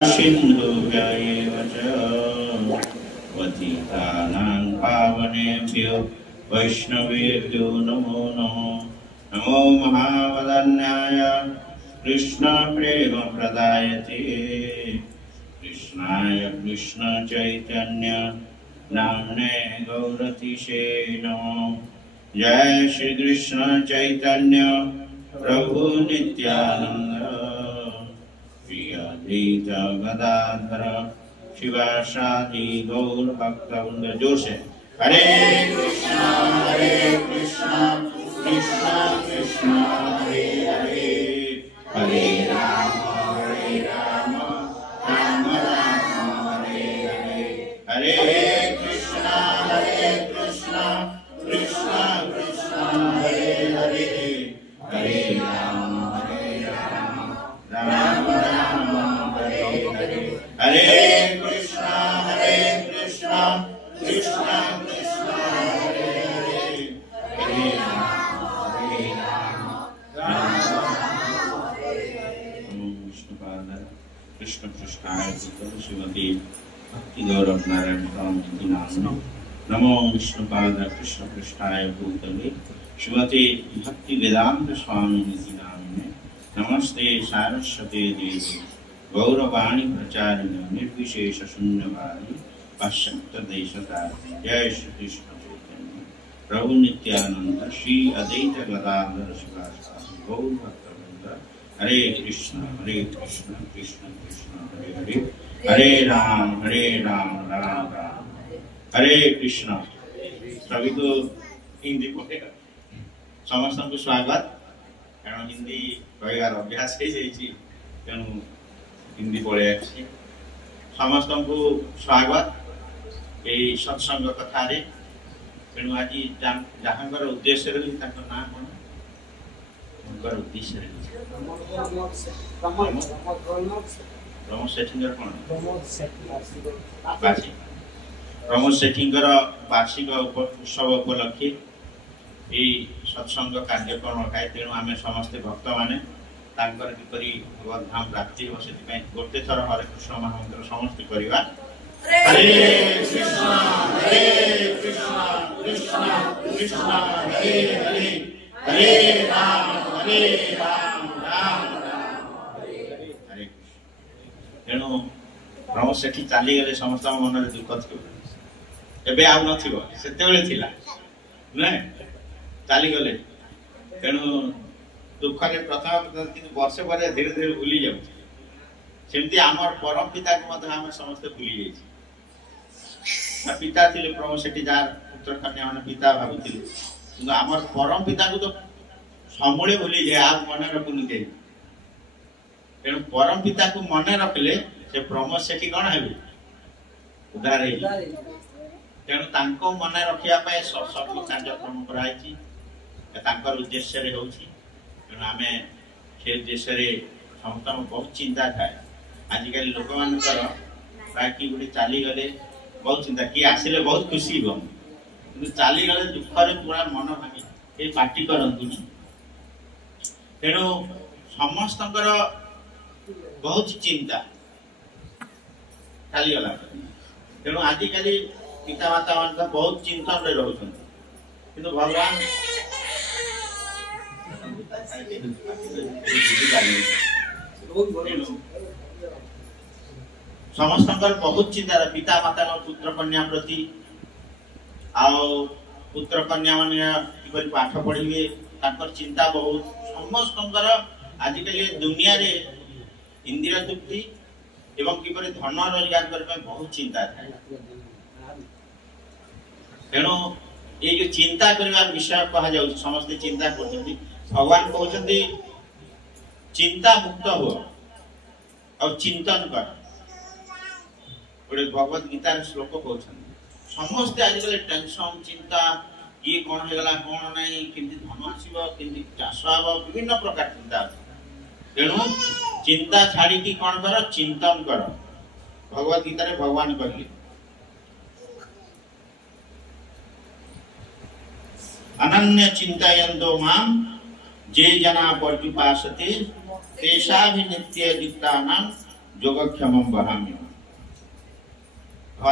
सिन्धुभ्यैव च पतितानां पावनेभ्यो वैष्णवेभ्यो नमो नमो। नमो महावदन्याय कृष्णप्रेमप्रदायते कृष्णाय कृष्णचैतन्य नाम्ने गौरतिशे नमो। जय श्री कृष्ण चैतन्य प्रभु नित्यानंद श्री गदाधर शिवासादि गौर भक्तवृंद। जोर से हरे कृष्णा कृष्णा कृष्णा हरे हरे, हरे राम राम राम हरे हरे, हरे कृष्णा कृष्णा कृष्णा हरे हरे, हरे राम राम राम हरे हरे, हरे कृष्णा कृष्णा कृष्णा हरे हरे, हरे राम राम राम। विष्णुपाद कृष्ण कृष्णाय श्रीमती भक्ति गौरव नारायण स्वामी नाम। नमो विष्णुपाद कृष्ण कृष्णाय भूतले श्रीमती भक्ति वेदांत स्वामी नाम। नमस्ते सारस्वते देवी गौरवाणी प्रचारिणे निर्विशेष शून्यवादी पाश्चात्य देशतारिणे। जय श्री कृष्ण चैतन्य प्रभु नित्यानंद श्री अद्वैत गदाधर शिवासादि गौर भक्तवृंद। हरे कृष्ण कृष्ण कृष्ण हरे हरे, हरे राम राम राम हरे कृष्ण। सभी को हिंदी पढ़ेगा समस्त को स्वागत। कारण हिंदी कहबार अभ्यास हो तेणु हिंदी पढ़े समस्त को स्वागत यही सत्संग कथा। तेणु आज जहाँ उद्देश्य रही ना कौन उद्देश्य प्रमोद सेठी कौन प्रमोद सेठी वार्षिक उत्सव उपलक्षे यही सत्संग कार्यक्रम रखाए। तेणु आम समस्ते भक्त मैंने किपरि भगवद्धाम प्राप्ति हो से गोटे थर हरे कृष्ण महामंत्र समस्ते करवा। हरे कृष्णा कृष्णा कृष्ण हरे हरे, हरे राम राम हरे हरे। तेणु प्रमोद सेठी चली गले समस्त मन में दुख थी एवं आउ नथिला नुहे चली गले। तेणु दुख ने प्रथम वर्ष पर धीरे धीरे भूली जामती आम परम पिता को आम समस्ते भूली जा। पिता थे प्रभु सेठी जार पुत्र कन्या मान पिता भावुले कि आम परम पिता को तो समूले भूली जाए आप मन रखुनि कहीं। तेणु परम पिता को मन रखिले से प्रमोद सेठी कौन है उद्धार। तेणु मन रखा सब कार्यक्रम कराई उद्देश्य तेणु आम से उद्देश्य समस्त बहुत चिंता थाए। आजिकल लोक मान प्राय कि गोटे चलीगले बहुत चिंता किए आसिले बहुत खुशी हो चलीगले दुखरे पूरा मन भांगी ये पार्टी करतुनि। तेणु समस्त बहुत चिंता चलीगला। तेणु आजिकल पिता माता मान बहुत चिंतन रोच कि भगवान समस्त बहुत चिंता पिता माता पुत्र कन्या प्रति पुत्र कन्या मान कि पाठ पढ़े चिंता बहुत समस्त आजिकल दुनिया रे इंदिरा तृप्ति एवं किपर धन रोजगार करने बहुत चिंता था। तेणु ये जो चिंता करने विषय कह समस्ते चिंता कर भगवान कहते चिंता मुक्त हो और चिंतन कर। गोटे भगवत गीतार श्लोक कहते समस्ते आजिकल टेंशन चिंता ये कौन होगा कौन ना केमती धन आसो केमती चाष हम विभिन्न प्रकार चिंता अच्छे। तेणु चिंता छाड़ी कौन कर चिंतन कर। भगवत गीता भगवान कहले अनन्य चिंतायन्तो माम जे जना पर्युपासते तेषाभिनित्य युक्तानां ଯୋଗକ୍ଷେମଂ ବହାମି।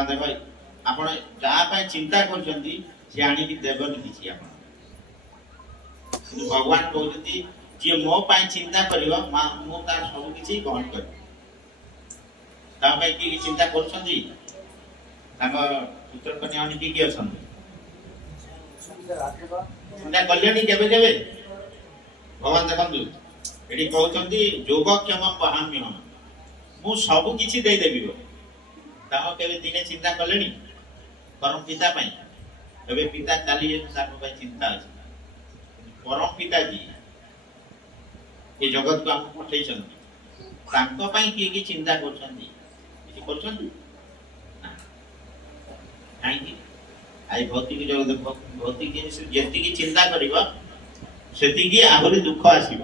ଦେଖ ଆପଣ ଯାହା ପାଇଁ ଚିନ୍ତା କରୁଛନ୍ତି ସେ ଆଣିକି ଦେବନି କିଛି ଆପଣ, କିନ୍ତୁ ଭଗବାନ କହୁଛନ୍ତି ଯିଏ ମୋ ପାଇଁ ଚିନ୍ତା କରିବ ମୁଁ ତାର ସବୁ କିଛି ବହନ କରିବି। ତା ପାଇଁ କିଏ ଚିନ୍ତା କରୁଛନ୍ତି? ତାଙ୍କ ପୁତ୍ର କନ୍ୟା ମାନେ କିଏ ଅଛନ୍ତି? ଚିନ୍ତା କଲେଣି କେବେ କେବେ? ଭଗବାନ ଦେଖନ୍ତୁ ଏଠି କହୁଛନ୍ତି ଯୋଗକ୍ଷେମଂ ବହାମ୍ୟହଂ, ମୁଁ ସବୁ କିଛି ଦେଇଦେବି। ତାଙ୍କ କେବେ ଦିନେ ଚିନ୍ତା କଲେଣି ପରମ ପିତା ପାଇଁ? ଏବେ ପିତା ଚାଲିଯାଇଛନ୍ତି, ତାଙ୍କ ପାଇଁ ଚିନ୍ତା ଅଛି। ପରମ ପିତା ଯିଏ ଏ ଜଗତକୁ ଆମକୁ ପଠେଇଛନ୍ତି, ତାଙ୍କ ପାଇଁ କିଏ କିଏ ଚିନ୍ତା କରୁଛନ୍ତି? କିଛି କରୁଛନ୍ତି ନା? କାହିଁକି? ଆଇ ଭୌତିକ ଜଗତ ଭୌତିକ ଜିନିଷ ଯେତିକି ଚିନ୍ତା କରିବ ସେତିକି ଆହୁରି ଦୁଃଖ ଆସିବ।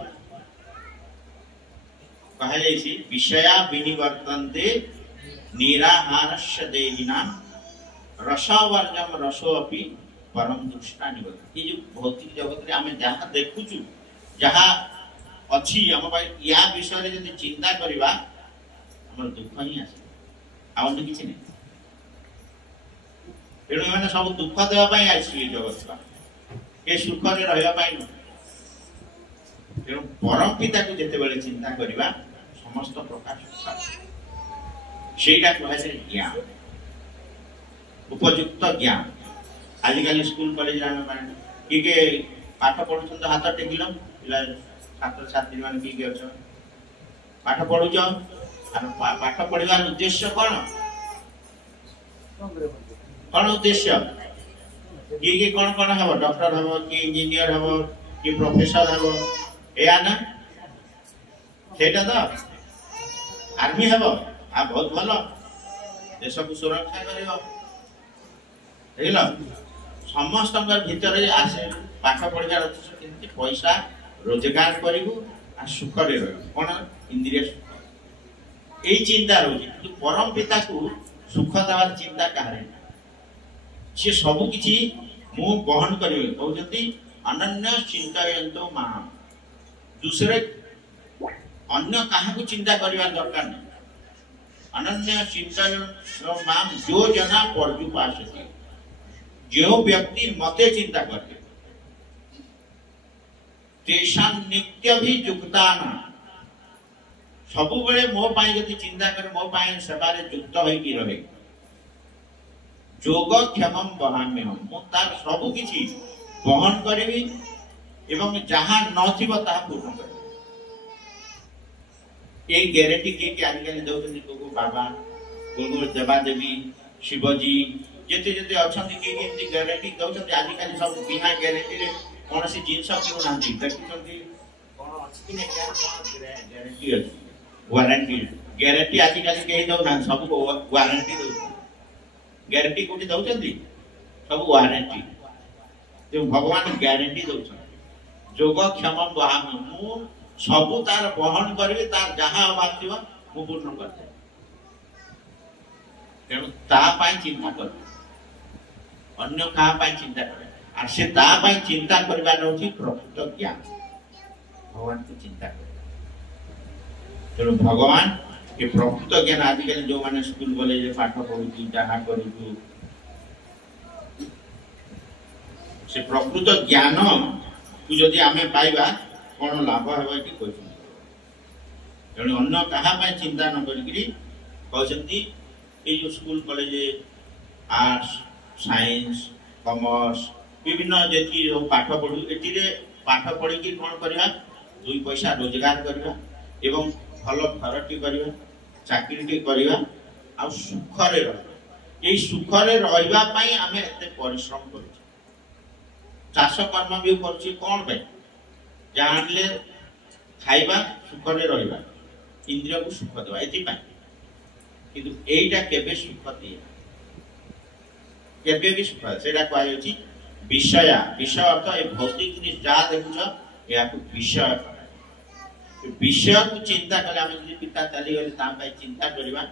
କୁହାଯାଇଛି ବିଷୟା ବିନିବର୍ତ୍ତନ୍ତେ ନିରାହାରସ୍ୟ ଦେହିନାଂ ରସବର୍ଜମ ରସୋ ଅପି ପରମ ଦୃଷ୍ଟା ନିବର୍ତ୍ତ। ଏ ଯୋଉ ଭୌତିକ ଜଗତରେ ଆମେ ଯାହା ଦେଖୁଛୁ, ଯାହା ଅଛି ଆମ ପାଇଁ, ୟା ବିଷୟରେ ଯଦି ଚିନ୍ତା କରିବା ଆମର ଦୁଃଖ ହିଁ ଆସିବ, ଆଉ ଅନ୍ୟ କିଛି ନାହିଁ। ତେଣୁ ଏମାନେ ସବୁ ଦୁଃଖ ଦେବା ପାଇଁ ଆସିବେ ଜଗତ, ଏ ସୁଖରେ ରହିବା ପାଇଁ ନୁହେଁ। ତେଣୁ ପରମ ପିତାକୁ ଯେତେବେଳେ ଚିନ୍ତା କରିବା ସମସ୍ତ ପ୍ରକାର ସୁଖ, ସେଇଟା କୁହାଯାଏ ଜ୍ଞାନ, ଉପଯୁକ୍ତ ଜ୍ଞାନ। ଆଜିକାଲି ସ୍କୁଲ କଲେଜରେ ଆମେ ମାନେ କିଏ କିଏ ପାଠ ପଢୁଛନ୍ତି ହାତ ଟେକିଲ? ପିଲା ଛାତ୍ରଛାତ୍ରୀ ମାନେ କିଏ କିଏ ଅଛ? ପାଠ ପଢୁଛ? ପାଠ ପଢିବାର ଉଦ୍ଦେଶ୍ୟ କଣ? କଣ ଉଦ୍ଦେଶ୍ୟ? କିଏ କିଏ କଣ କଣ ହବ? ଡକ୍ଟର ହବ, କିଏ ଇଞ୍ଜିନିୟର ହବ, କିଏ ପ୍ରଫେସର ହବ, ଏୟା ନା? ସେଇଟା ତ ଆର୍ମି ହବ, ଆଉ ବହୁତ ଭଲ, ଦେଶକୁ ସୁରକ୍ଷା କରିବ। ଦେଖିଲ, ସମସ୍ତଙ୍କର ଭିତରେ ଆସେ ପାଠ ପଢିବାର ଉଦ୍ଦେଶ୍ୟ କେମିତି ପଇସା ରୋଜଗାର କରିବୁ ଆଉ ସୁଖରେ ରହିବୁ। କଣ? ଇନ୍ଦ୍ରିୟ ସୁଖ, ଏଇ ଚିନ୍ତା ରହୁଛି। କିନ୍ତୁ ପରମ ପିତାକୁ ସୁଖ ଦେବାର ଚିନ୍ତା କାହାର? ସେ ସବୁ କିଛି ମୁଁ ବହନ କରିବି। କହୁଛନ୍ତି ଅନନ୍ୟ ଚିନ୍ତୟନ୍ତୁ ମାମ୍, दूसरे अन्य काहाକୁ ଚିନ୍ତା କରିବା ଦରକାର ନାହିଁ। ଅନନ୍ୟ ଚିନ୍ତନ ମାମ୍ ଯୋ ଜନା ପର୍ଯ୍ୟୁପାସତି, ଯେଉଁ ବ୍ୟକ୍ତି ମତେ ଚିନ୍ତା କରିବେ ତେଷାଂ ନିତ୍ୟଭିଯୁକ୍ତାନ, ସବୁବେଳେ ମୋ ପାଇଁ ଯଦି ଚିନ୍ତା करे, ମୋ ପାଇଁ ସେବାରେ ଯୁକ୍ତ ହୋଇକି ରହେ, ଯୋଗକ୍ଷେମଂ ବହାମ୍ୟହଂ, ମୁଁ ତାର ସବୁ କିଛି ବହନ କରିବି ଏବଂ ଯାହା ନଥିବ ତାହା ପୂର୍ଣ୍ଣ କରିବି। এই গ্যারেন্টি কে কে আজকাল দৌଛନ୍ତି? କୋଉ ବାବା, କୋଉ ଦେବାଦେବୀ, ଶିବଜୀ, ଯେତେ ଯେତେ ଅଛନ୍ତି କିଏ କେମିତି ଗ୍ୟାରେଣ୍ଟି ଦଉଛନ୍ତି। ଆଜିକାଲି ସବୁ ବିନା ଗ୍ୟାରେଣ୍ଟିରେ କୌଣସି ଜିନିଷ କିଣୁନାହାନ୍ତି। ଦେଖୁଛନ୍ତି କଣ ଅଛି କି ନାହିଁ, ଗ୍ୟାରେଣ୍ଟି ଅଛି, ୱାରେଣ୍ଟି। ଗ୍ୟାରେଣ୍ଟି ଆଜିକାଲି କେହି ଦଉନାହାନ୍ତି, ସବୁ ୱାରେଣ୍ଟି ଦଉଛନ୍ତି। ଗ୍ୟାରେଣ୍ଟି କୋଉଠି ଦଉଛନ୍ତି? ସବୁ ୱାରେଣ୍ଟି। ତେଣୁ ଭଗବାନ ଗ୍ୟାରେଣ୍ଟି ଦଉଛନ୍ତି। ଯୋଗକ୍ଷେମଂ ବହାମ୍ୟହଂ, ମୁଁ ସବୁ ତାର ବହନ କରିବି, ତାର ଯାହା ଅଭାବ ଥିବ ମୁଁ ପୂର୍ଣ୍ଣ କରିଦେବି। ତେଣୁ ତା ପାଇଁ ଚିନ୍ତା କରିବି, ଅନ୍ୟ କାହା ପାଇଁ ଚିନ୍ତା କରେ। আর সে তা ପାଇଁ ଚିନ୍ତା କରିବାର ହେଉଛି ପ୍ରକୃତ ଜ୍ଞାନ, ଭଗବାନଙ୍କୁ ଚିନ୍ତା କରିବା। ତେଣୁ ଭଗବାନ ଏ ପ୍ରକୃତ ଜ୍ଞାନ, ଆଜିକାଲି ଯୋଉମାନେ ସ୍କୁଲ କଲେଜରେ ପାଠ ପଢୁଛୁ, ଯାହା କରୁଛୁ, ସେ ପ୍ରକୃତ ଜ୍ଞାନକୁ ଯଦି ଆମେ ପାଇବା କଣ ଲାଭ ହେବ ଏଠି କହିଛନ୍ତି। ତେଣୁ ଅନ୍ୟ କାହା ପାଇଁ ଚିନ୍ତା ନ କରିକିରି କହୁଛନ୍ତି ଏଇ ଯୋଉ school college arts, science, commerce, ବିଭିନ୍ନ ଯେତିକି ପାଠ ପଢୁ, ଏଠିରେ ପାଠ ପଢିକି କଣ କରିବା? ଦୁଇ ପଇସା ରୋଜଗାର କରିବା ଏବଂ ଭଲ ଘରଟି କରିବା, ଚାକିରିଟି କରିବା, ଆଉ ସୁଖରେ ରହିବା। ଏଇ ସୁଖରେ ରହିବା ପାଇଁ ଆମେ ଏତେ ପରିଶ୍ରମ କରୁଛୁ, ଚାଷ କର୍ମ ବି କରୁଛୁ। କଣ ପାଇଁ? ଜାଣିଲେ ଖାଇବା, ସୁଖରେ ରହିବା, ଇନ୍ଦ୍ରିୟକୁ ସୁଖ ଦେବା, ଏଥିପାଇଁ। କିନ୍ତୁ ଏଇଟା କେବେ ସୁଖ ଦିଏ, କେବେ ବି ସୁଖ। ସେଇଟା କୁହାଯାଉଛି ବିଷୟ। ବିଷୟ ଅର୍ଥ ଏ ଭୌତିକ ଜିନିଷ ଯାହା ଦେଖୁଛ ଏହାକୁ ବିଷୟ କରାଯାଏ। ବିଷୟକୁ ଚିନ୍ତା କଲେ, ଆମେ ଯଦି ପିତା ଚାଲିଗଲେ ତା ପାଇଁ ଚିନ୍ତା କରିବା,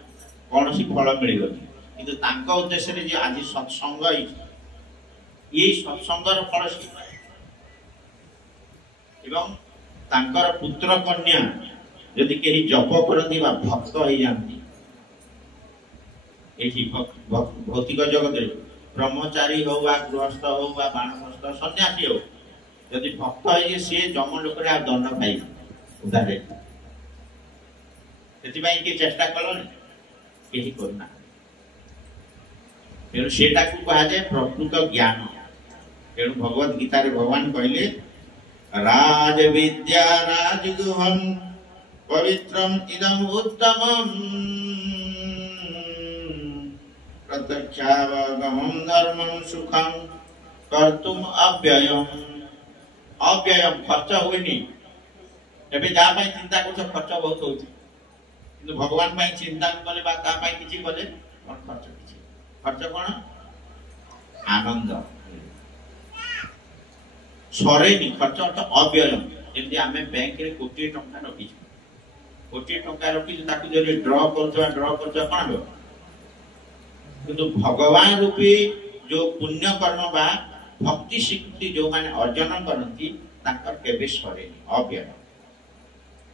କୌଣସି ଫଳ ମିଳିବନି। କିନ୍ତୁ ତାଙ୍କ ଉଦ୍ଦେଶ୍ୟରେ ଯେ ଆଜି ସତ୍ସଙ୍ଗ ହେଇଛି, ଏଇ ସତ୍ସଙ୍ଗର ଫଳ ସେ ପାଏ। ଏବଂ ତାଙ୍କର ପୁତ୍ର କନ୍ୟା जदि कहीं जप करती भक्त हो जाती भौतिक जगत ब्रह्मचारी हो गृहस्थ हो बाणभस्त सन्यासी हो जदि भक्त हो सी जम लोक दंड पाई उधार से चेष्टा कलनि कहीं करना तेणु सेटा को कहा जाए प्रकृत ज्ञान। तेणु भगवत गीता भगवान कहले राज विद्या राजगुहम पवित्रम इदम उत्तमम प्रत्यक्षावगमं धर्मं सुखं कर्तुम अव्ययम। अव्ययम खर्च हुएनी एबे जा पाई चिंता कर खर्च बहुत होती किंतु भगवान पाई चिंता कले बा ता पाई किछि कले कोन खर्च किछि खर्च कोन आनंद सरेनी खर्च तो अव्ययम। जेमति आमे बैंक रे कोटी टंका रखी ताकू जदि ड्र करथवा कोन हो किंतु भगवान रूपी जो पुण्य कर्म बा भक्ति स्वीकृति जो माने अर्जन करती ताकर केबे सरेनी अव्यय।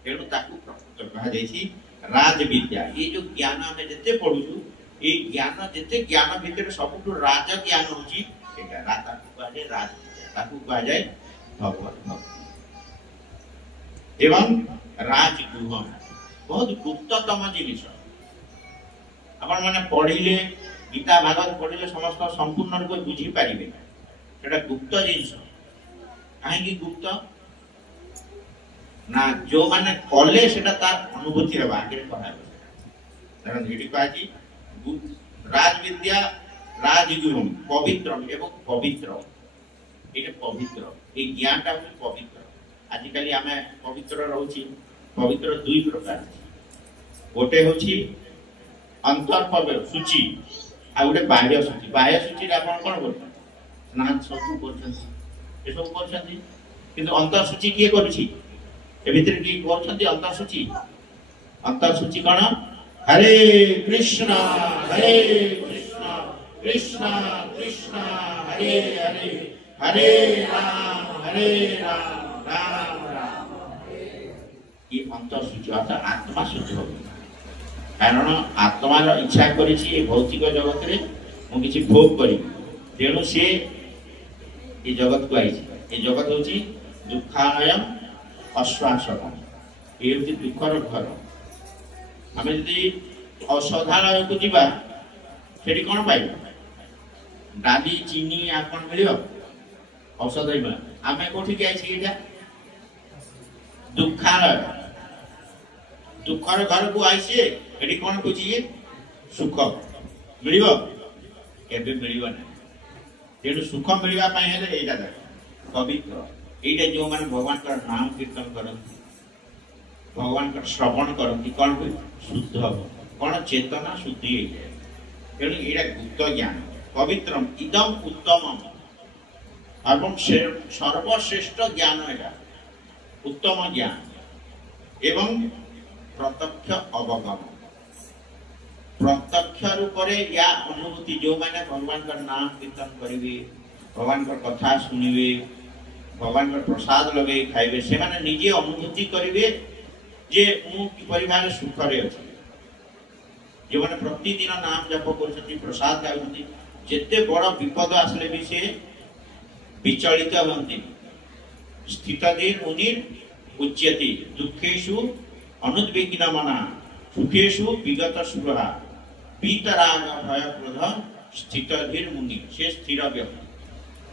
तेणु ताकू प्रकृत कहा जायछि राज विद्या। ये जो ज्ञान हमें जते पढुछु ये ज्ञान जते ज्ञान भितर सबुठु राज ज्ञान होछि एटा राता को कहा जाय राज विद्या ताकू कहा जाय भगवत भक्ति एवं राजगुह बहुत गुप्ततम जिनिस आपण माने पढिले गीता भागवत पढिले समस्त संपूर्ण रूप बुझी पारिबे सेटा गुप्त जिनिस काहे गुप्त ना जो माने कले सेटा तार अनुभूति रे आगे कहा कारण एटी काजी राज विद्या राजगुह पवित्र एवं पवित्र ये पवित्र ये ज्ञान टा पवित्र आजिकली आमे पवित्र रहउची पवित्र दुई प्रकार गोटे होची अंतर पवित्र सूची आ गोटे बाह्य सूची रे आपण कोन करछन स्नान सब करछन ए सब करछन किंतु अंतर सूची किए करूची ए भीतर की करछन अंतर सूची कोन हरे कृष्ण कृष्ण कृष्ण हरे हरे हरे राम राम राम ये अंतर सूची अर्थात आत्मा शुद्ध हो कारण आत्मार इच्छा करिछि भौतिक जगत रे मु किछि भोग करी तेणु से ये जगत को आइछि ये जगत होछि दुखालयम अश्वासनम ये होछि दुखर घर हमें यदि औषधालय को जीवा सेठी कोन पाइबा डाली चीनी आपन मिलियो औषध ही मिला आमे कोठी के आइछि एटा दुखर घर को आइछि एठी कोन बुझिए सुख मिलियो केबे मिलियो ना तेणु सुख मिलवा पाए हेले एटा देख पवित्र एटा जो माने भगवान का नाम कीर्तन करନ୍ତି भगवान का श्रवण करନ୍ତି कोन शुद्ध कोन चेतना शुद्धि हे तेणु एटा गुप्त ज्ञान पवित्रम इदम उत्तमम एवं सर्वश्रेष्ठ ज्ञान एटा उत्तम ज्ञान एवं प्रत्यक्ष अवगम प्रत्यक्ष रूप रे या अनुभूति जो माने भगवान का नाम कीर्तन करिवे भगवान का कथा सुनिवे भगवान का प्रसाद लगे खाइबे से माने निजे अनुभूति करिवे जे मु कि परिवार सुख रे अछि जे माने प्रतिदिन नाम जप करछथि प्रसाद खाउछथि जेते बड़ विपद आसले भी से विचलित होंति स्थितधीर मुनिर उच्यते दुखेषु अनुद्विग्न मना सुखेषु विगत सुरहा पीतराग भय क्रोध स्थितधीर मुनि से स्थिर व्यक्ति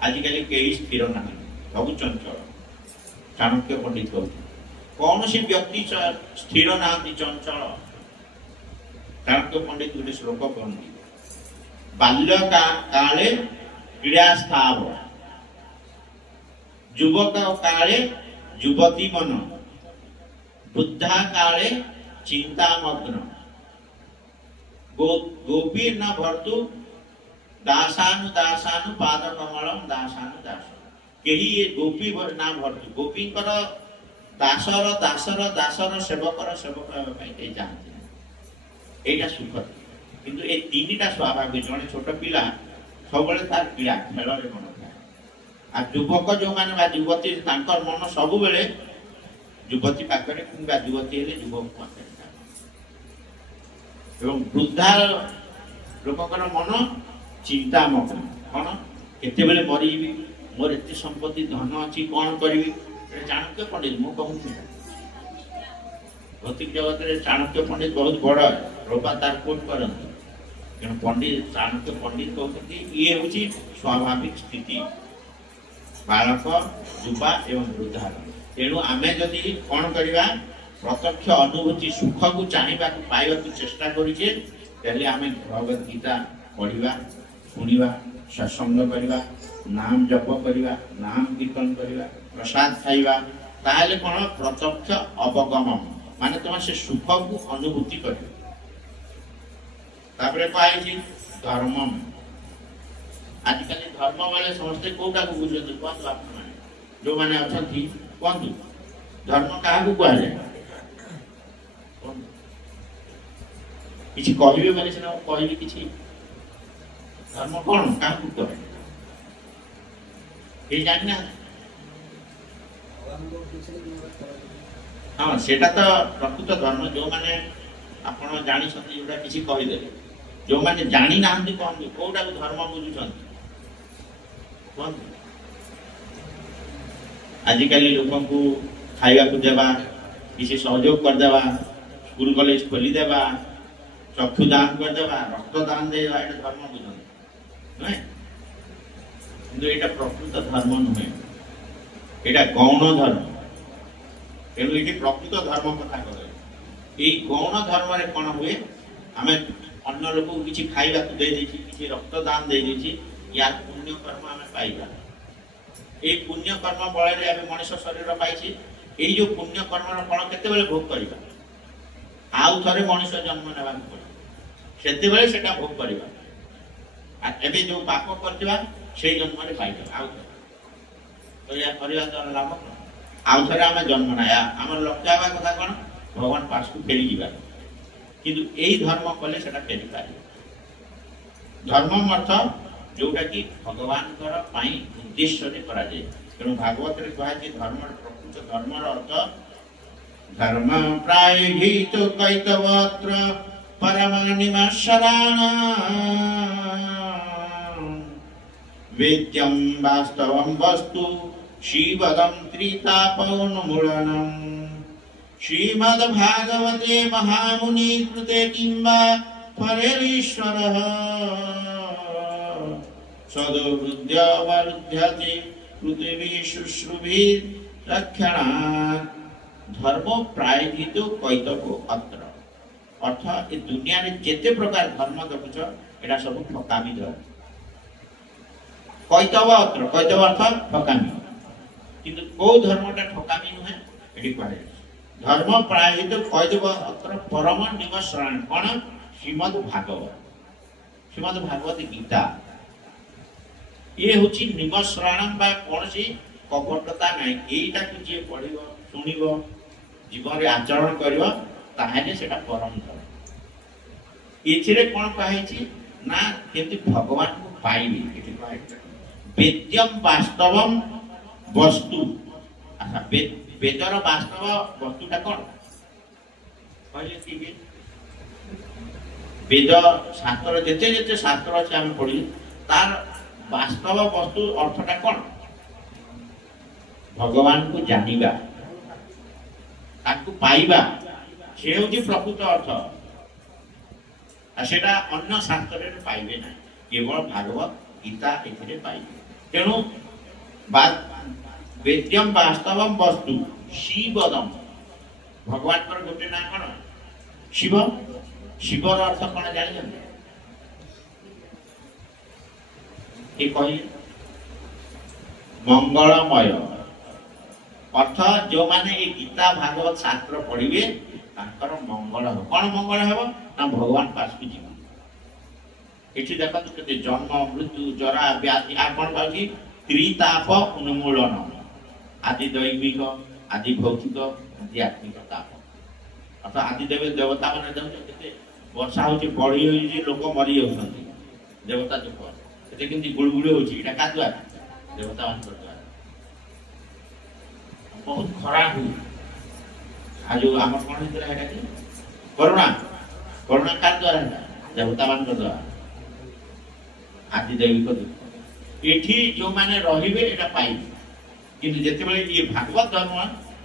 आजिकल कई स्थिर नहीं सब चंचल चाणक्य पंडित कहते कौन सी व्यक्ति स्थिर ना चंचल चाणक्य पंडित गोटे श्लोक कहते बाल्य काले क्रीड़ा स्थाव युवक काले युवती मन बुद्धा काले चिंता मग्न गोपी न भर्तु दासानु दासानु पाद कमलम दासानु दास केही ये गोपी ना भर्तु गोपी कर दासर दासर दासर सेवकर सेवक पाई चाहते एटा सुख किंतु ए तीनटा स्वाभाविक जने छोट पिला सब तार क्रीड़ा खेल मन आ युवक जो माने युवती तांकर मन सब बेले युवती पाखरे किंबा युवती हेले युवक पाखरे एवं वृद्धा लोककर मन चिंता मग्न कौन केते बेले मरीबी मोर एते संपत्ति धन अच्छी कौन करी चाणक्य पंडित मु कहूँ भौतिक जगत में चाणक्य पंडित बहुत बड़ा रोपा तार कोट करते तेणु पंडित चाणक्य पंडित कहते ये हूँ स्वाभाविक स्थिति बालक युवा एवं वृद्धा तेणु आमे जदि कौन करवा प्रत्यक्ष अनुभूति सुख को चाहिए पाइबा चेष्टा करें आमे भगवत गीता पढ़ा शुणा सत्संग करवा नाम जप करवा नाम कीर्तन करवा प्रसाद खाइबा ताहले कौन प्रत्यक्ष अवगम माने तुम से सुख को अनुभूति कर कही धर्म आजिकल धर्म वाले समस्ते कौटा को बुझे कहतु आप जो मैंने अच्छा कहतु धर्म क्या कहुए किसी कहे बोले सीना कहबी किसी धर्म कौन क्या कहे ये जानना हाँ सेटा तो प्रकृत धर्म जो मैंने आपण जानी जोटा किसी कहीदे जो मैंने जानी ना कहते कौटा को धर्म बुझुं आजिकल लोक को खाइबा को देवा किसी सहयोग करदेवा स्कूल कॉलेज खोलीदेवा चक्षु दान करदेवा रक्त दान देवा ये धर्म बुझे नुहे कि यहाँ प्रकृत धर्म नुहे यहाँ गौण धर्म तेणु ये प्रकृत धर्म कथा कह ये गौण धर्म रे कौन हुए आम अन्य लोक को किसी खाइबा को दे किसी रक्त दान दे या पुण्य कर्म आम पाइबा ये पुण्य कर्म बल मनुष्य शरीर पाई ये जो पुण्य कर्म फल केते भोग करवा आउ थे मनुष्य जन्म ना पड़े से भोग करवा एवं जो पाप करवा से जन्म पाइबा आउ तो लाभ आउ थे आम जन्म ना आम लक्ष्य हवा कथा कौन भगवान पास को फेरी जा किंतु यही धर्म कले से फेरी पार धर्म अर्थ जोटा कि भगवान उद्देश्य तेणु भागवत कहुई धर्म प्रकृत धर्म अर्थ धर्म प्रायहित कैतवत्र परमानिमाशराण वेद्यं वास्तवं वस्तु शिवदं त्रितापोन्मूलनम् श्रीमद्भागवते महामुनि कृते किंवा फलेरीश्वरः सदोवृद्ध्यवरुध्यते पृथिवी शुश्रुभिः रक्षणात् धर्म प्रायहित कैतव अत्र अर्थ ये दुनिया रे जेते प्रकार धर्म देखुच एटा सब ठकामी धर्म कैतव अत्र कैतव अर्थ ठकामी किंतु को धर्मटा ठकामी नुहे एटी पारे धर्म प्रायहित कैतव अत्र परम निमश्रण कौन श्रीमद् भागवत गीता ये हूँ निमश्रण कौन सी कपटता ना यहीटा को जी पढ़ शुण जीवन में आचरण कर परम धर्म ये कौन कही ना केमती भगवान को पाइबे वेद्यम वास्तव वस्तु अच्छा वेदर वास्तव वस्तुटा कौन कहले वेद शास्त्र जिते जिते शास्त्र अच्छे आम पढ़ी तार वास्तव वस्तु अर्थटा कौन भगवान को जानिबा ताकू पाइबा से हूँ प्रकृत अर्थ सेटा अन्य शास्त्र पाइबे ना केवल भागवत गीता ए पाइबे तेणु वेद्यम वास्तव वस्तु शिवदम भगवान गोटे ना कौन शिव शिवर अर्थ कौन जान कही मंगलमय अर्थ जो माने ये गीता भागवत शास्त्र पढ़िए मंगल हो कौन मंगल हो ना भगवान पास को जीवन ये देखते के जन्म मृत्यु जरा व्याधि आ कौन पाँच त्रिताप उन्मूलन आदि दैविक आदि भौतिक आदि आत्मिक ताप अर्थात आदि देवी देवता मैंने देखते वर्षा हो बढ़ी हो लोक मरी जाती देवता दुख से केमती गुड़गुड़ी होता क्या द्वारा देवता मान द्वारा बहुत खरा हुए आज आम कौन होता है कि करुणा करुणा कार द्वारा देवता मान द्वारा आदि दैविक दुख ये जो मैंने रही पाइबे किंतु जिते ये भागवत धर्म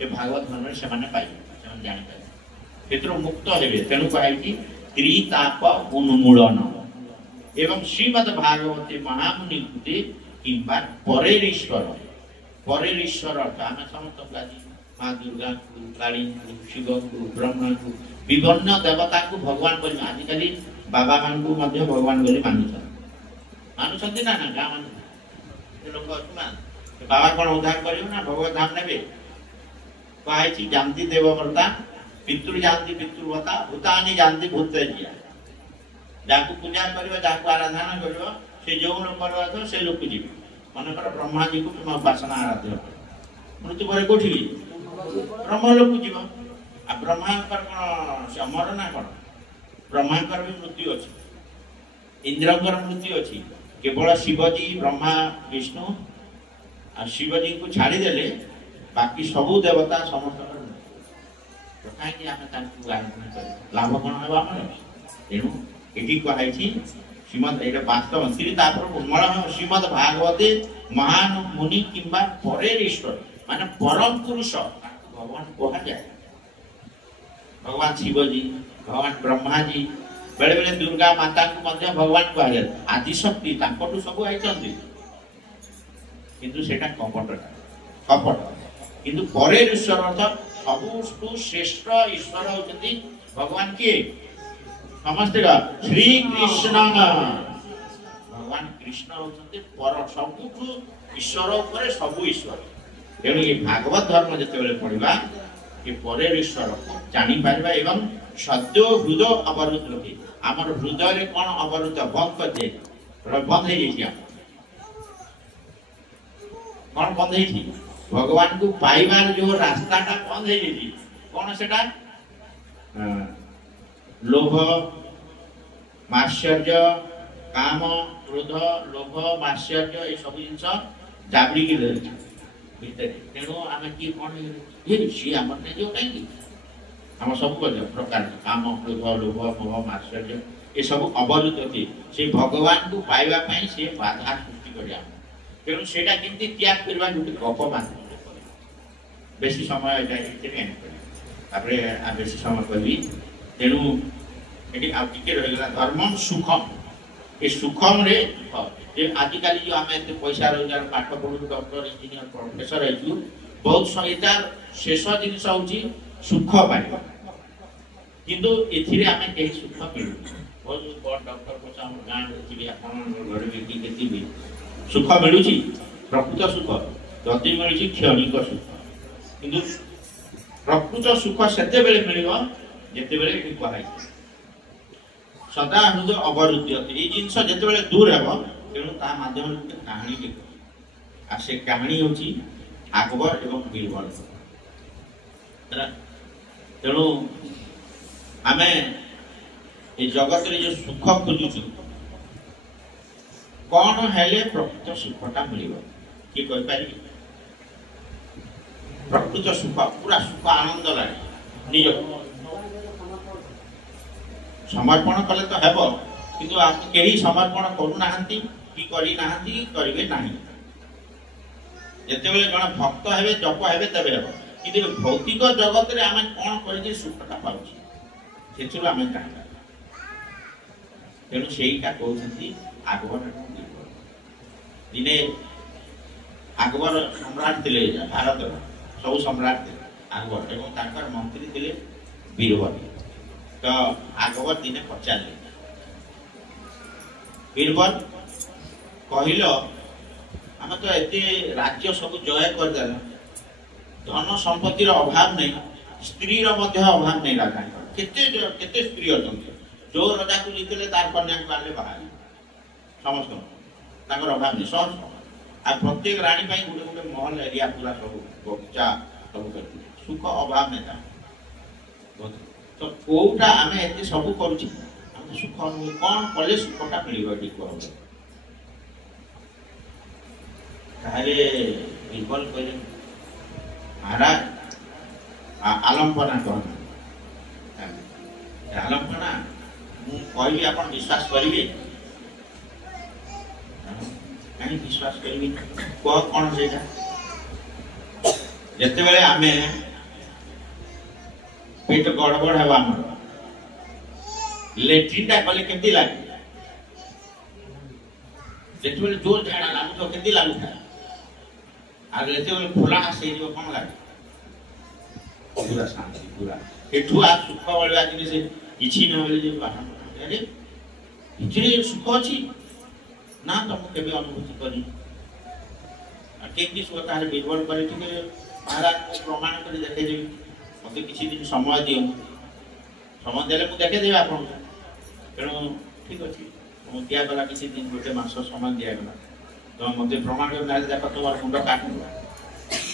ये भागवत धर्म से पाइबे जापर मुक्त हे तेणु कही त्रिताप उन्मूलन एवं श्रीमद भागवते महामुनि कृते किंबा परेरीश्वर परेरीश्वर अर्थ आम समस्त माँ दुर्गा को काली को शिव को ब्रह्मा को विभिन्न देवता को भगवान बोली आजिकल बाबा मान को भगवान बोली मानुंट ना ना गाँ मान लोक अच्छे बाबा कौन उद्धार कर भगवत धाम ने कही जानती देवव्रता पितृ जानती पितृव्रता भूतानी जानती भूत जहाँ पूजा कर आराधना कर जो लोक से लोक जी मनकर ब्रह्मा जी को तुम उपासना आराध्य मृत्यु पर कौटी ब्रह्म लोक जीव आ ब्रह्मांकर कौन से अमर ना कौन ब्रह्मांकर भी मृत्यु अच्छी इंद्रंकर मृत्यु अच्छी केवल शिवजी ब्रह्मा विष्णु आ शिवजी को छाड़ीदे बाकी सबू देवता समस्त कहीं लाभ कौन है तेणु ये कही श्रीमद ये वास्तव श्रीमद भागवते महान मुनि किंबा परेरीश्वर माने परम पुरुष भगवान कहा जाए भगवान शिवजी भगवान ब्रह्मा जी बेले बेले दुर्गा माता को भगवान कहा जाए आदिशक्ति सब आई किंतु सेटा कपट किंतु परेरीश्वर अर्थ सबुठु श्रेष्ठ ईश्वर होती भगवान किए समस्ते श्री कृष्ण भगवान कृष्ण होती पर सबुठु ईश्वर उपर सबु ईश्वर तेणु ये भागवत धर्म जिते पढ़ा ये परेरीश्वर जापर एवं सद्य हृदय अवरुद्ध रखे आमर हृदय कौन अवरुद्ध बंद कर दे बंद हो कौन बंद है भगवान को पाइबार जो रास्ताटा बंद है कौन से लोभ माश्चर्य काम क्रोध लोभ माश्चर्य ये सब जिन जाबड़ी रही तेणु आम किए कौन सी आम जो कहीं आम सब प्रकार काम क्रोध लोभ मोह माश्चर्य ये सब अवरुद्ध थे से भगवान को पाइबा से बाधा सृष्टि कर तेणु से त्याग करवा गोटे गप मान बेसी समय बेसी समय कही तेणु ये रहीगला धर्म सुखम ये सुखम रे आजिकल जो आम एत पैसा रोजगार पाठ पढ़ू डॉक्टर इंजीनियर प्रोफेसर हो बहुत सहितार शेष जिनस हूँ सुख पाइबा किंतु एथिरे आम कहीं सुख मिलू बहुत बड़ डॉक्टर को गाँव घर भी सुख मिलूँ प्रकृत सुख जदि मिलूँ क्षणिक सुख किंतु प्रकृत सुख से मिल जिते कह सदा हृदय अवरुद्ध ये जिनस जिते दूर हे तेणु ता माध्यम गोटे कहानी लिख से कहानी हूँ अकबर एवं बीरबल तेणु आम ये जगत जो सुख खोजुचु कौन हेले प्रकृत सुखटा मिल किए कहीपर प्रकृत सुख पूरा सुख आनंद लगे निज समर्पण कले तो हेब किंतु कहीं समर्पण करूना कि करेंगे ना जिते जन भक्त हे जप हे तेरे हे कि भौतिक जगत में आम कौन कर सुखटा पाँच से आम चाहिए तेणु से कहते अकबर दिने अकबर सम्राट थे भारत सब सम्राट थे अकबर एवं मंत्री थे बीरबल तो अकबर दिने पचारे बीरबल कहल आम तो एते राज्य सब जय करदे धन संपत्तिर अभाव नहीं स्त्री अभाव नहीं राजा केते स्त्री अच्छा जो रजा को जीतले तार कन्या को आने बाहर समस्त अभाव नहीं सहज आ प्रत्येक राणी गोटे गोटे महल एरिया पूरा सब बगीचा सब सुख अभाव नहीं तो कौटा आम एत सब कर सुख कौन कले सुखटा मिल बीरबल कहे महाराज आलंपना कहना आलंपना मुझे आप विश्वास करेंगे कहीं विश्वास करेंगे कह कौन से जिते बड़े आम पेट गड़बड़ है लेट्रिन टा कले केमती लगे जिते बड़े जोर झाड़ा लगुथ केमती लगुता आर जिते बड़े खोला से कौन लगे पूरा शांति पूरा एठू आ सुख वाला जिनिस किछि न होले जे अरे इतने सुख अछि ना तुम केबे अनुभूति करी आ केकि सुख तार बिरबल करे ठीक महाराज को प्रमाण कर देखे देबी मते किछि दिन समय दियो समय देले मु देखे देबी आपन तेणु ठीक अछि मु दिया गला किछि दिन गोटे मास समय दिया गला तो मते प्रमाण कर ना देखो तोर मुंड काट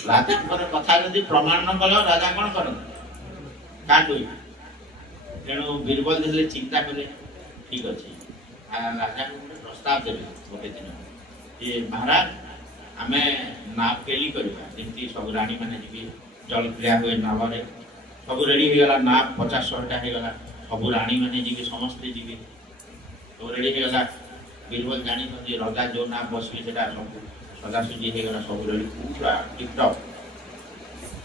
राजा कथा यदि प्रमाण न कल राजा कौन कर तेणु बीरबल देखले चिंता कले ठीक अच्छे राजा को प्रस्ताव देवे गोटे दिन ये महाराज आम नाव पेली करमी सब राणी मैंने जी जल क्रिया हुए नाव सब रेडी होगा नाव 50-100टा होगा सब राणी मैंने जी समस्ते जी सब रेडी होगा बीरबल जानी राजा जो नाव बसवे से सब सजासुजी होगा सब रेडी पूरा टिपटप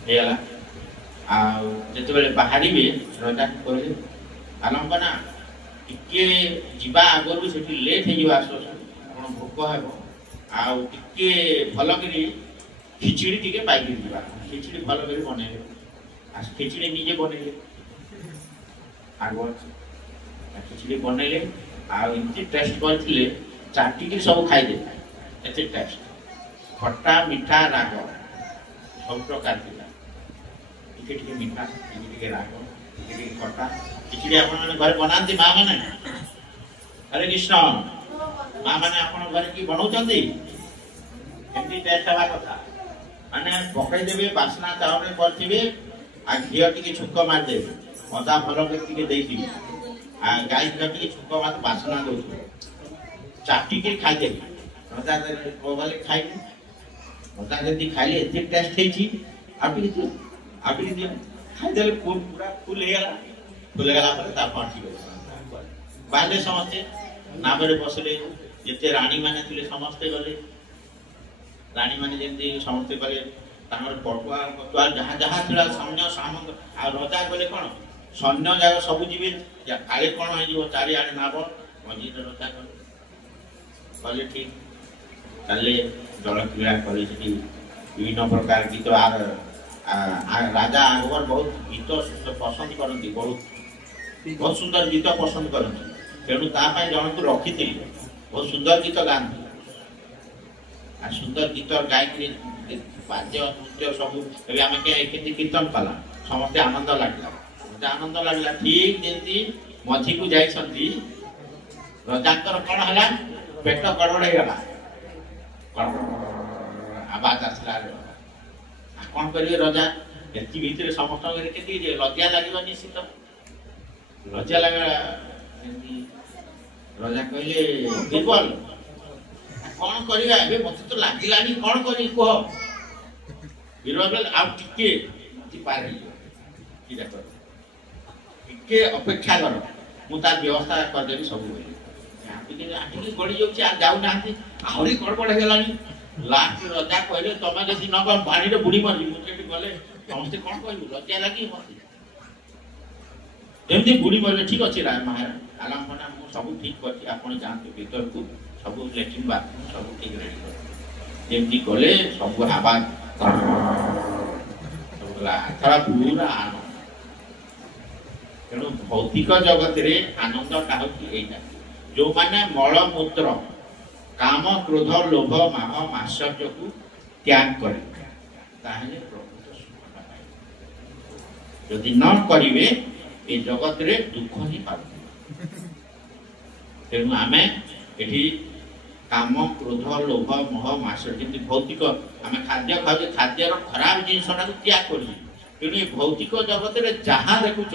होगा आते बाहर रजा कहले आलंपना टिके जीवा आगु से लेट हो भोक हे आके भल कर खिचड़ी टी पाइक खिचड़ी भल कर बनइले खिचड़ी निजे बनइले आग खिचड़ी बनइले आमती टेस्ट करते चाटिक सब खाईदे एत टेस्ट खट्टा मीठा राग सब प्रकार टिके मीठा टिके राग टिके खट्टा खिचड़ी आप घर बनाती माँ मैंने हरे कृष्ण माँ मैंने आप घर की बनाऊँगी एमती टेस्ट हवा कथा माने पकईदेवे बासना चाउल करे आ घी टी छुक मारिदेवे अदा भल कर गाई घी छुक मार बासना दौ चाटिक खाईदेवे रजा खाइले रजा जब खाइले एत टेस्ट होती खाईदे पूरा फुल होगा बाहर समस्ते नावे बसले जिते राणी मैंने थे समस्ते गले राणी मैंने जमी समस्ते गले पटुआ पटुआ जहाँ जहाँ था सैन्य सामंत आ रजा गले कौन सैन्य जाग सब जी काले कौन हो चारिआड़े नाव मझे रजा गले ठीक चले जल क्रीड़ा कले विभिन्न प्रकार गीत राजा अकबर बहुत गीत पसंद करती बहुत सुंदर गीत पसंद करती तेणु जन को रखी बहुत सुंदर गीत गाँति सुंदर गीत गायक बाद्य नृत्य सब आम के कीर्तन कला समस्ते आनंद लगे आनंद लगे ठीक जमी मझी को जाती रजा कौन है पेट गड़बड़ होगा आवाज आसला कौन करेंगे रजा एति भितर समस्त लज्जा लगे निश्चित लज्जा लगे रजा कहले बीरबल कौन करवा मत तो लगे कौन कर कह बीरबल आगे पार टे अपेक्षा कर मुझे व्यवस्था करदेवी सब गड़ी जाऊना आहरी गड़बड़ होगा लास्ट रजा कहले तुम जब न कह पानी बुड़ी मरी मुझे गले समस्ते कौन कह लज्जा लगे मत जमी बुड़ी मरे ठीक अच्छे महाराज आलंपना मुझे सब ठीक कर जातु भीतर को सब लेट्रिन बाथरूम सब ठीक रेडी जमी गले सब आवाज पूरा आनंद तेणु भौतिक जगत रे आनंद टा होता जो माने मलमूत्र काम क्रोध लोभ माह माश्चर्य को त्याग करे प्रकृत सुखता पाए यदि न करेंगे ये जगत रे दुख ही पाए तेणु आम ये काम क्रोध लोभ मोह माश्चर्य भौतिक आम खाद्य खाऊ खाद्यर खराब जिनसा त्याग कर भौतिक जगत रे जहाँ देखुच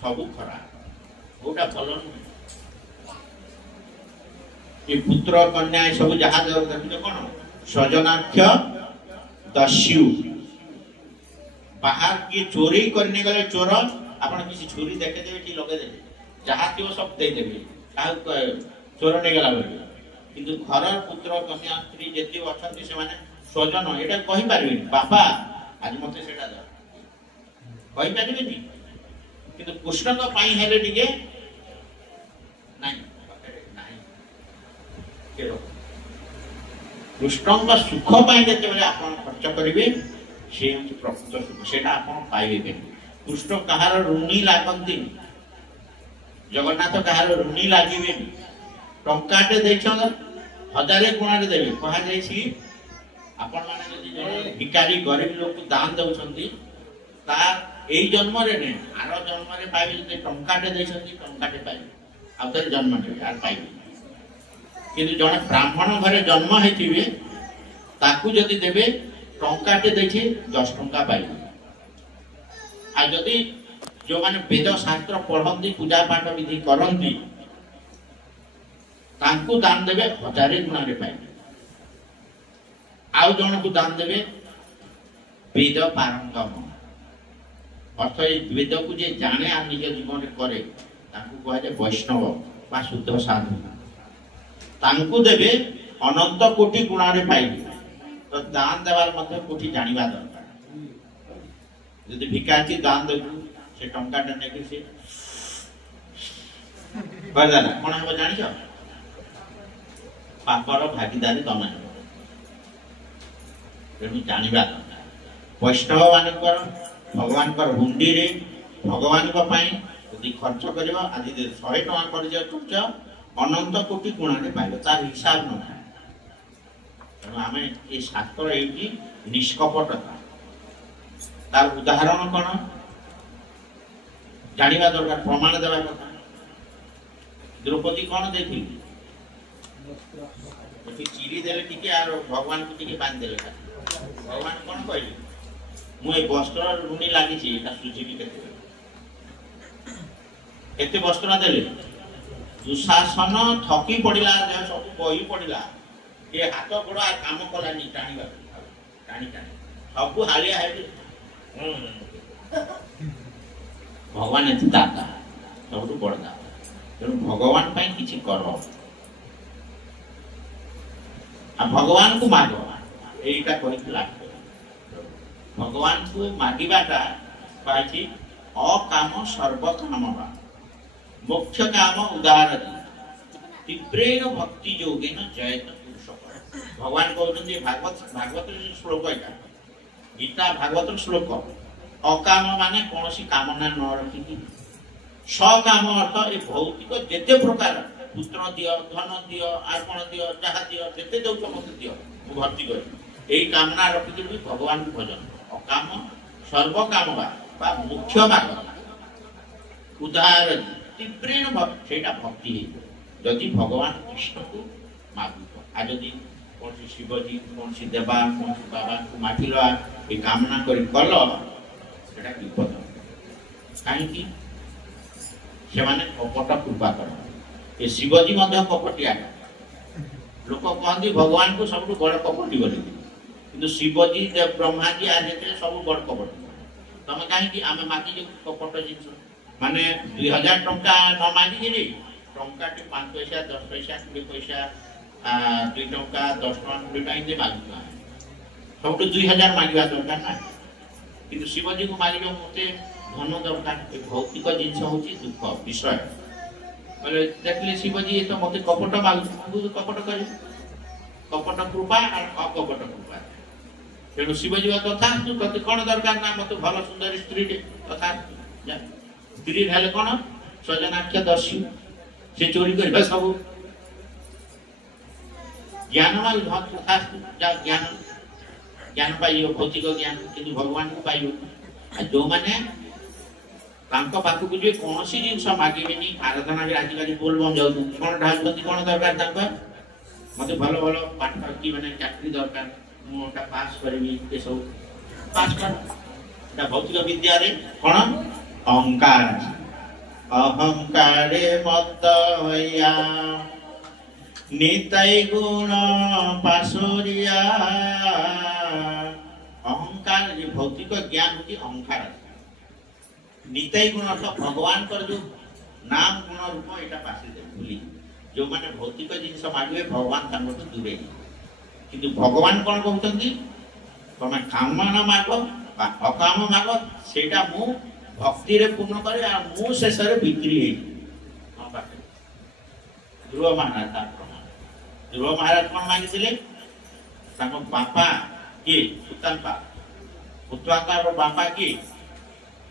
सब खराब गोटा भल नुहे ये पुत्र कन्या सब जहाँ देखुच कौन स्वजनाख्य दस्यु बाहर किए चोरी करने गले चोर आपण किसी छुरी देखे देवे कि लगे देवे जहाँ थी सब दे देवे चोर नहीं गला बोल किंतु घर पुत्र कन्या स्त्री जेती अच्छा से माने स्वजन एटा कहि पारबे बापा आज मते सेटा द कहि पारबे नी किंतु कृष्ण को पाई हेले टिके नहीं नहीं केरो कृष्ण का सुख पाई देते बेले आपण खर्च करिवे से प्रकृत सुख सेटा आपण पाइबे कृष्ण कहार ऋणी लागंती जगन्नाथ कहार ऋणी लागिबे टंकाटे देछन हजारे गुणारे देबे कहा जाय छी आपण माने जदि जने भिखारी गरीब लोक को दान दउछंती ता एई जन्म रे ने आर जन्म रे पाइबे जदि टंकाटे देछंती टंकाटे पाइबे आउतर जन्म रे आर पाइबे किंतु जने ब्राह्मण घरे जन्म हेतिबे ताकू जदि देबे टंकाटे देछि 10 टंका पाइबे आ जदि जो माने वेद शास्त्र पढ़ंती पूजा पाठ विधि करंती तांकू दान देबे हजारे गुणा रे पाइबे आउ जन को दान देबे वेद पारंगम अर्थ वेद को जे जाने आ निज जीवन रे करे तांकू कहा जे वैष्णव बा शुद्ध साधु तांकू देबे अनंत कोटि गुणा रे पाइबे तो दान देवार मध्य कोटि जानिबा दरकार यदि भिखारी दान देबू से टंका ने कि से बरदाना कोन हम जानि छ पापर भागीदारी तमे तेणु जानिबा वैष्णव मानकर भगवान कर हुंडी रे भगवान को पाई यदि खर्च करियो आज 100 टका कर जे खर्च अनंत कोटि गुणा रे पाइबो तार हिसाब न था तेणु आमे ए शास्त्र एठी निष्कपटता तार उदाहरण कोन जानिबा दरकार प्रमाण देवा कथा द्रौपदी कोन देखि कि चिरी देले टिके आर भगवान को टिके बांध देले भगवान कोन कहले मु ए वस्त्र ऋणी लागि छी एटा सुझिबी केते वस्त्र देले दुशासन थकी पड़िला सब बही पड़िला ए हाथ गोड़ आ काम कलानी टाणीबा टाणी टाणी सब हालिया है भगवान एति दाता सबटु बड़ दाता तेणु भगवान पाई किछि कर आ भगवान को मागो एटा कहिला भगवान को मागिबाटा पाइछि अकाम सर्व कामवा मोक्ष काम उदार तीव्रेण भक्ति योगेन जयत पुरुष भगवान कहते भागवत श्लोक एटा गीता भागवत श्लोक अकाम माने कौन सी कामना न रखी सकाम अर्थ ए भौतिक जेते प्रकार पुत्र दियो धन दियो अर्पण दियो जहा दियो जेते दउछ मते दियो मु भक्ति कर एई कामना रखि भी भगवान को भजन अकाम सर्व काम बा मुख्य मार्ग उदार तीव्रेण भक्ति सेटा भक्ति है यदि भगवान कृष्ण को मागु आ यदि कौन सी शिवजी कौन सी देवा कौन सी बाबा को मागिलो ए कामना करी कल सेटा विपद काहेकि से माने कपट कृपा कर ए शिवजी मध्य कपटिया लोक कहती भगवान को सब बड़ कपटी बोली किंतु शिवजी देव ब्रह्मा जी आज सब बड़ कपटी तमे काहेकि आमे मागी कपट जिंस माने 2000 टंका न मागी रे टंका 5 पैसा 10 पैसा 20 पैसा 2 टंका 10 टंका 20 टंका दे मागुआ सब 2000 मागिबा दरकार ना किंतु शिवजी को मारिबो मते धन दरकार ए भौतिक जिंस होची दुख विषय बोले देखले शिवजी तो मते कपट मागु कपट करे कपट कृपा और अकपट कृपा तेणु शिवजी तथा कते कोन दरकार ना मते भल सुंदर स्त्री तथा स्त्री हेले कोन सजनाख्य दर्शी से चोरी करबा सब ज्ञान माल तथा ज्ञान ज्ञान पाइयो भौतिक ज्ञान किंतु भगवान को पाइयो आ जो माने तांको पाखु को जे कोनसी जिंस मागिबेनी आराधना रे आजिकाली बोलबम जाउ कोन ढालती कोन दरकार तांको मते भलो भलो पाठ की माने चाकरी दरकार मोटा पास करबी ए सब पास कर ता भौतिक विद्या रे कोन अहंकार अहंकारे मत होया नितय गुण पासोरिया अहंकार भौतिक ज्ञान होती अहंकार निताई गुण अर्थ भगवान कर जो नाम गुण रूप यहाँ पासी भूली जो मैंने भौतिक जिनस मागे भगवान तक दूरे किंतु भगवान कौन कहते तुम कामना माग अकाम माग से भक्ति पूर्ण करे मु शेष बिक्री ध्रुव महाराज ध्रुव महाराज कौन मांगी बापा किए पुतांकार बापा किए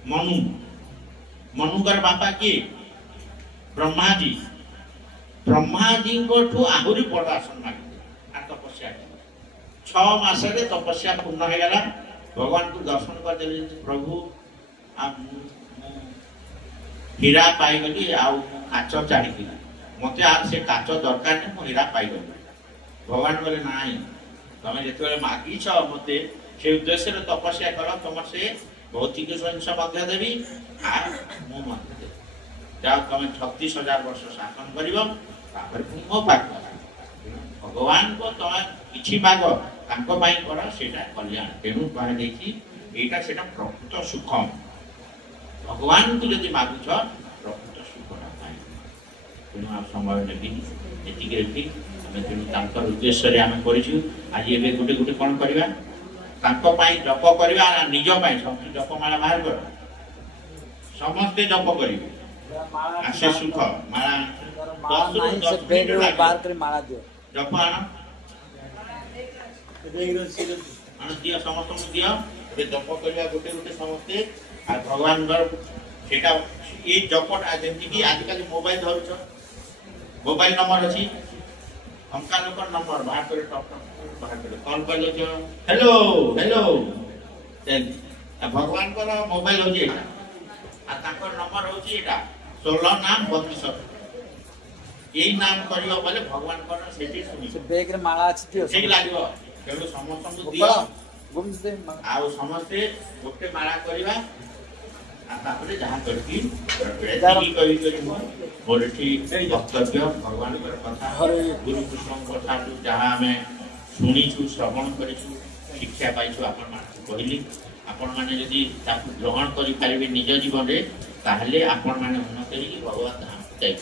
मनु मनुकर बापा किए ब्रह्मा जी ठू आहरी बड़ आसन मांगे तपस्या 6 मास तपस्या पूर्ण हो गला भगवान को दर्शन करदे प्रभु हीरा पाईगली काच चाड़ी मत से काच दरकार नहीं मुझे हीरा पाईगली भगवान बोले ना तुम जो मागिछ मत से उद्देश्य तपस्या कर तुम से भौतिक जिनस देवी मुझे जाओ तुम 36,000 वर्ष शासन कर मो पाख भगवान को तुम कि माग कर कल्याण तेणु कहुटा से प्रकृत सुख भगवान को जब मागुच प्रकृत सुखटा पाए तेणु आप समय नेबी ये तेणु उद्देश्य आम कर आज ये गोटे गोटे कौन करवा जप करवा निज जपमाला बाहर कर समस्ते जप करेंगे आसे सुख माला जप आण दियो समस्त दियो जप करवा गोटे गोटे समस्ते भगवान ये जपटा जमी आजिकल मोबाइल धरुच मोबाइल नंबर अच्छी अंका लोक नंबर बाहर कर बाहर कर कॉल कर हेलो हेलो भगवान को मोबाइल हो नंबर हो 16 नाम 32 यही नाम कर भगवान को माला लगे तेणु समस्त दियो आउ समस्ते गोटे माला करवा जहाँ करके मोर वक्तव्य भगवान कथा गुरु कृष्ण कथा जहाँ आम शुणीचु श्रवण कर शिक्षा पाइछु आपण कहली आपण मैंने जदि ग्रहण करें निज जीवन में ताहले आपण मैंने उन्नत भगवान धाम जाइए।